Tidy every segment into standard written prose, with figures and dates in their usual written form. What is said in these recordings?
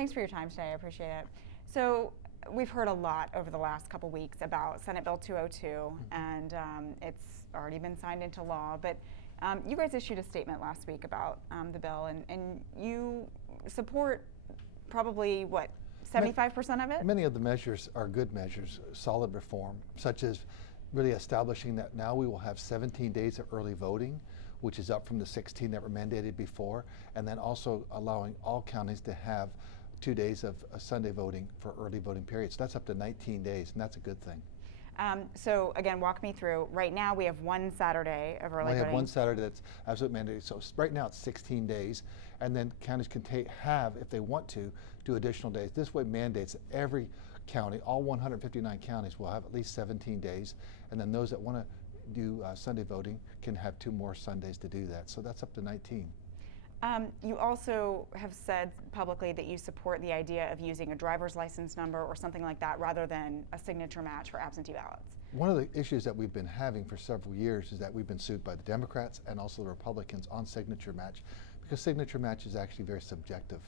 Thanks for your time today. I appreciate it. So we've heard a lot over the last couple weeks about Senate Bill 202, and it's already been signed into law. But you guys issued a statement last week about the bill, and you support probably, what, 75% of it? Many of the measures are good measures, solid reform, such as really establishing that now we will have 17 days of early voting, which is up from the 16 that were mandated before, and then also allowing all counties to have 2 days of Sunday voting for early voting periods. So that's up to 19 days, and that's a good thing. So again, walk me through. Right now we have one Saturday of early voting. We have one Saturday that's absolutely mandated. So right now it's 16 days, and then counties can have, if they want to, do additional days. This way mandates that every county, all 159 counties, will have at least 17 days, and then those that want to do Sunday voting can have 2 more Sundays to do that. So that's up to 19. You also have said publicly that you support the idea of using a driver's license number or something like that rather than a signature match for absentee ballots. One of the issues that we've been having for several years is that we've been sued by the Democrats and also the Republicans on signature match, because signature match is actually very subjective.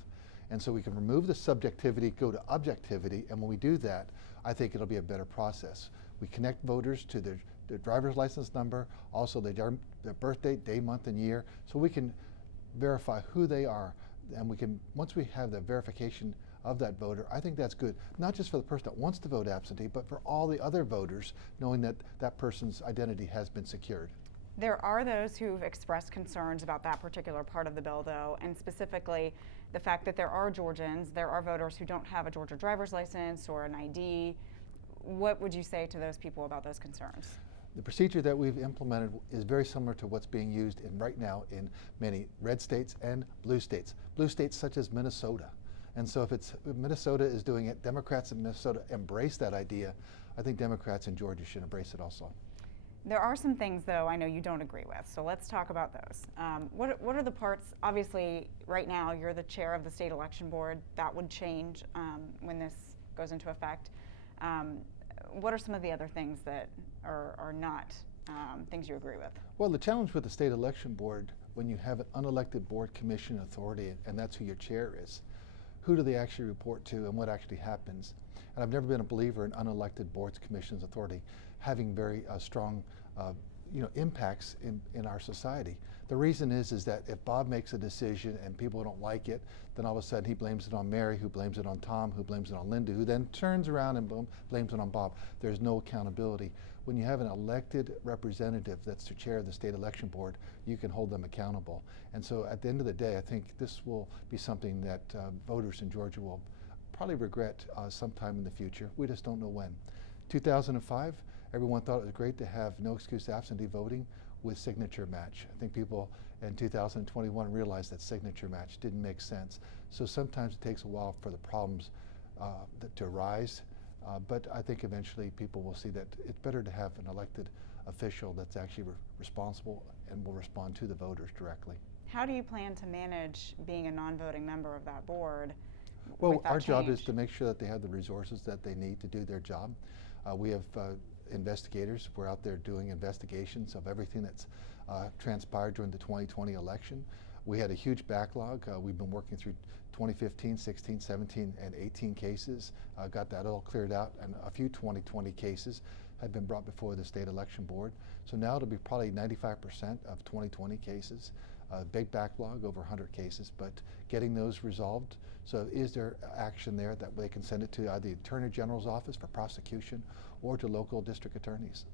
And so we can remove the subjectivity, go to objectivity, and when we do that, I think it'll be a better process. We connect voters to their driver's license number, also their birth date, day, month, and year, so we can verify who they are, and we can, once we have the verification of that voter, I think that's good, not just for the person that wants to vote absentee, but for all the other voters, knowing that that person's identity has been secured. There are those who've expressed concerns about that particular part of the bill, though, and specifically the fact that there are Georgians, there are voters who don't have a Georgia driver's license or an ID. What would you say to those people about those concerns? The procedure that we've implemented is very similar to what's being used right now in many red states and blue states such as Minnesota. And so if Minnesota is doing it, Democrats in Minnesota embrace that idea. I think Democrats in Georgia should embrace it also. There are some things, though, I know you don't agree with, so let's talk about those. What are the parts? Obviously, right now, you're the chair of the state election board. That would change when this goes into effect. What are some of the other things that are not things you agree with? Well, the challenge with the state election board, when you have an unelected board commission authority, and that's who your chair is, who do they actually report to and what actually happens? And I've never been a believer in unelected boards, commissions, authority having very strong impacts in our society. The reason is that if Bob makes a decision and people don't like it, then all of a sudden he blames it on Mary, who blames it on Tom, who blames it on Linda, who then turns around and blames it on Bob. There's no accountability. When you have an elected representative that's the chair of the state election board, you can hold them accountable. And so at the end of the day, I think this will be something that voters in Georgia will probably regret sometime in the future. We just don't know when. 2005, everyone thought it was great to have no excuse absentee voting with signature match. I think people in 2021 realized that signature match didn't make sense. So sometimes it takes a while for the problems to arise, but I think eventually people will see that it's better to have an elected official that's actually responsible and will respond to the voters directly. How do you plan to manage being a non-voting member of that board? Well, our job is to make sure that they have the resources that they need to do their job. We have investigators. We're out there doing investigations of everything that's transpired during the 2020 election. We had a huge backlog. We've been working through 2015, 16, 17, and 18 cases, got that all cleared out, and a few 2020 cases had been brought before the state election board. So now it'll be probably 95% of 2020 cases. Big backlog, over 100 cases, but getting those resolved. So is there action there that they can send it to either the Attorney General's office for prosecution or to local district attorneys?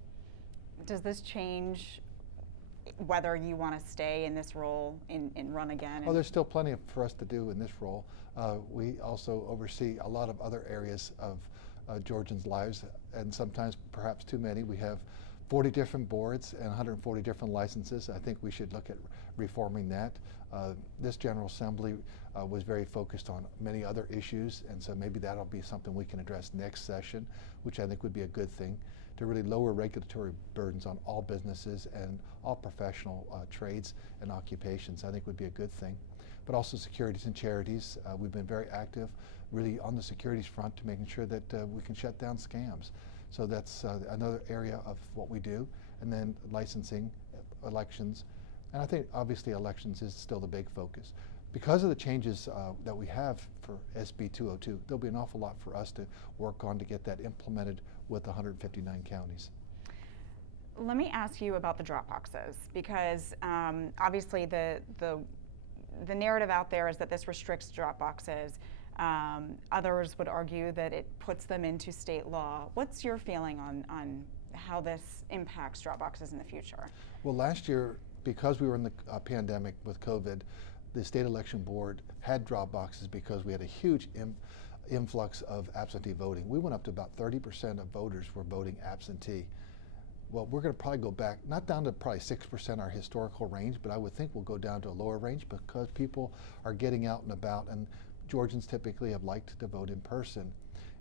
Does this change whether you want to stay in this role and run again? Oh, there's still plenty for us to do in this role. We also oversee a lot of other areas of Georgians' lives, and sometimes perhaps too many. We have 40 different boards and 140 different licenses. I think we should look at reforming that. This General Assembly was very focused on many other issues, and so maybe that'll be something we can address next session, which I think would be a good thing, to really lower regulatory burdens on all businesses and all professional trades and occupations. I think would be a good thing. But also securities and charities. We've been very active really on the securities front to making sure that we can shut down scams. So that's another area of what we do. And then licensing, elections. And I think obviously elections is still the big focus. Because of the changes that we have for SB 202, there'll be an awful lot for us to work on to get that implemented with 159 counties. Let me ask you about the Dropboxes, because obviously the narrative out there is that this restricts Dropboxes. Others would argue that it puts them into state law. What's your feeling on how this impacts Dropboxes in the future? Well, last year, because we were in the pandemic with COVID, the state election board had Dropboxes because we had a huge influx of absentee voting. We went up to about 30% of voters were voting absentee. Well, we're going to probably go back, not down to probably 6%, our historical range, but I would think we'll go down to a lower range because people are getting out and about, and Georgians typically have liked to vote in person.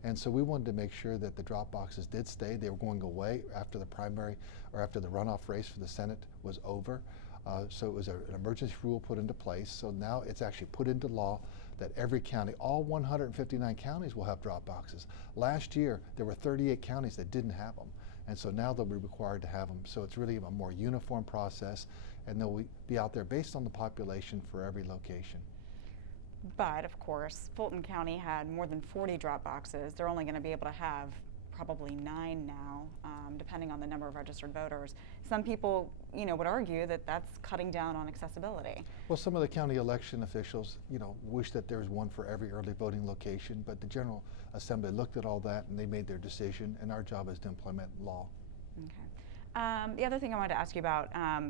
And so we wanted to make sure that the Dropboxes did stay. They were going away after the primary or after the runoff race for the Senate was over. So it was an emergency rule put into place. So now it's actually put into law that every county, all 159 counties will have Dropboxes. Last year, there were 38 counties that didn't have them. And so now they'll be required to have them. So it's really a more uniform process, and they'll be out there based on the population for every location. But of course, Fulton County had more than 40 Dropboxes. They're only going to be able to have probably 9 now, depending on the number of registered voters. Some people, would argue that that's cutting down on accessibility. Well, some of the county election officials, wish that there was one for every early voting location, but the General Assembly looked at all that and they made their decision, and our job is to implement law. Okay. The other thing I wanted to ask you about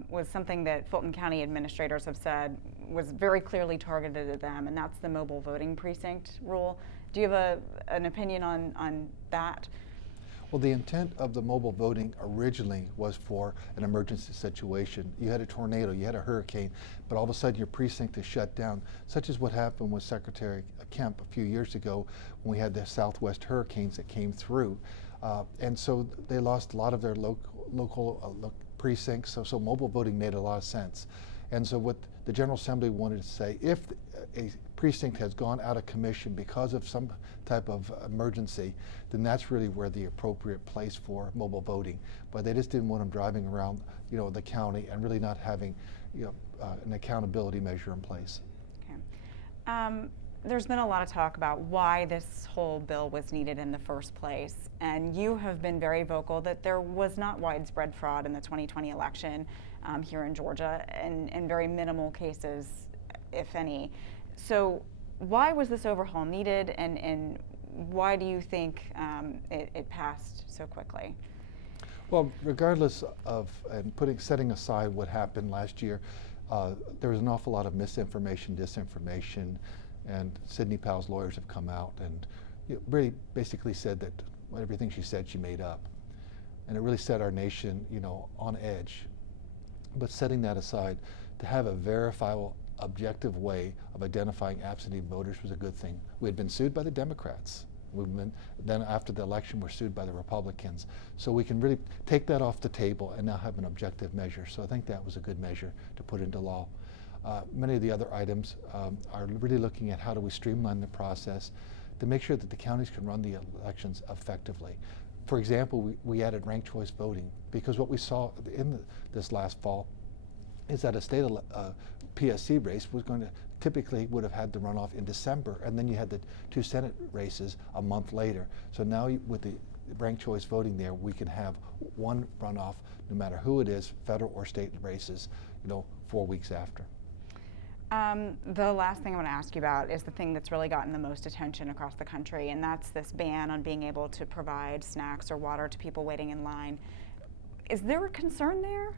was something that Fulton County administrators have said was very clearly targeted at them, and that's the mobile voting precinct rule. Do you have an opinion on that? Well, the intent of the mobile voting originally was for an emergency situation. You had a tornado, you had a hurricane, but all of a sudden your precinct is shut down, such as what happened with Secretary Kemp a few years ago when we had the southwest hurricanes that came through. And so they lost a lot of their local precincts, so mobile voting made a lot of sense. And so what the General Assembly wanted to say, if a precinct has gone out of commission because of some type of emergency, then that's really where the appropriate place for mobile voting. But they just didn't want them driving around, the county and really not having, an accountability measure in place. Okay. There's been a lot of talk about why this whole bill was needed in the first place, and you have been very vocal that there was not widespread fraud in the 2020 election here in Georgia, and very minimal cases, if any. So why was this overhaul needed, and why do you think it passed so quickly? Well, regardless of setting aside what happened last year, there was an awful lot of misinformation, disinformation, and Sidney Powell's lawyers have come out and really basically said that everything she said she made up. And it really set our nation, on edge. But setting that aside, to have a verifiable, objective way of identifying absentee voters was a good thing. We had been sued by the Democrats. Then after the election, we're sued by the Republicans. So we can really take that off the table and now have an objective measure. So I think that was a good measure to put into law. Many of the other items are really looking at how do we streamline the process to make sure that the counties can run the elections effectively. For example, we added ranked choice voting because what we saw in this last fall is that a state PSC race was going to typically would have had the runoff in December, and then you had the 2 Senate races a month later. So now with the ranked choice voting there, we can have one runoff no matter who it is, federal or state races, 4 weeks after. The last thing I want to ask you about is the thing that's really gotten the most attention across the country, and that's this ban on being able to provide snacks or water to people waiting in line. Is there a concern there?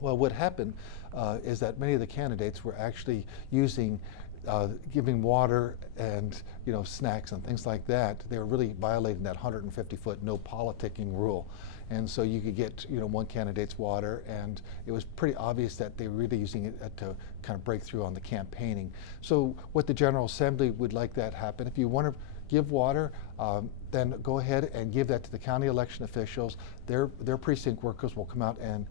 Well, what happened is that many of the candidates were actually using, giving water and snacks and things like that. They were really violating that 150-foot no politicking rule. And so you could get one candidate's water, and it was pretty obvious that they were really using it to kind of break through on the campaigning. So what the General Assembly would like that happen. If you want to give water, then go ahead and give that to the county election officials. Their precinct workers will come out and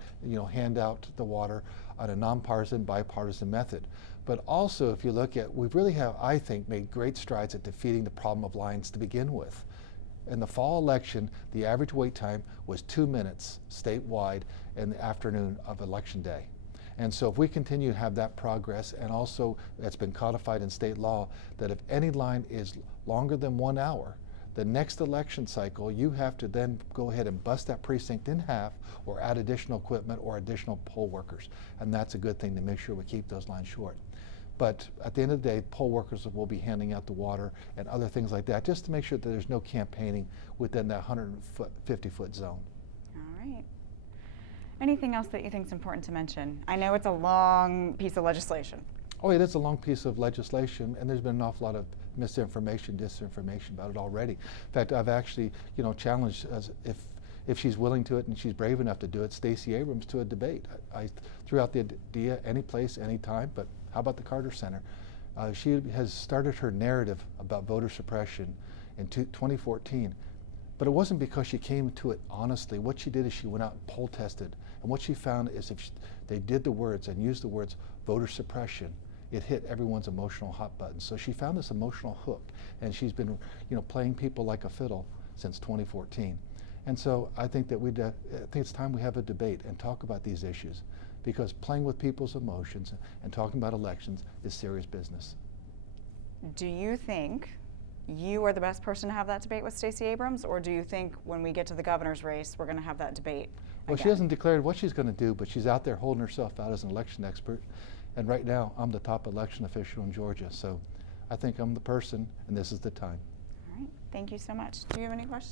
hand out the water on a nonpartisan, bipartisan method. But also, if you look at, we really have, I think, made great strides at defeating the problem of lines to begin with. In the fall election, the average wait time was 2 minutes statewide in the afternoon of election day. And so if we continue to have that progress, and also that's been codified in state law, that if any line is longer than 1 hour, the next election cycle, you have to then go ahead and bust that precinct in half or add additional equipment or additional poll workers. And that's a good thing to make sure we keep those lines short. But at the end of the day, poll workers will be handing out the water and other things like that, just to make sure that there's no campaigning within that 150-foot zone. All right. Anything else that you think is important to mention? I know it's a long piece of legislation. Oh, it is a long piece of legislation, and there's been an awful lot of misinformation, disinformation about it already. In fact, I've actually, challenged as if she's willing to it and she's brave enough to do it, Stacey Abrams to a debate. I threw out the idea any place, any time, but how about the Carter Center? She has started her narrative about voter suppression in 2014, but it wasn't because she came to it honestly. What she did is she went out and poll tested, and what she found is if they did the words and used the words voter suppression, it hit everyone's emotional hot button. So she found this emotional hook, and she's been, playing people like a fiddle since 2014. And so I think that I think it's time we have a debate and talk about these issues, because playing with people's emotions and talking about elections is serious business. Do you think you are the best person to have that debate with Stacey Abrams, or do you think when we get to the governor's race, we're going to have that debate Well, again? she hasn't declared what she's going to do, but she's out there holding herself out as an election expert. And right now, I'm the top election official in Georgia. So I think I'm the person, and this is the time. All right. Thank you so much. Do you have any questions?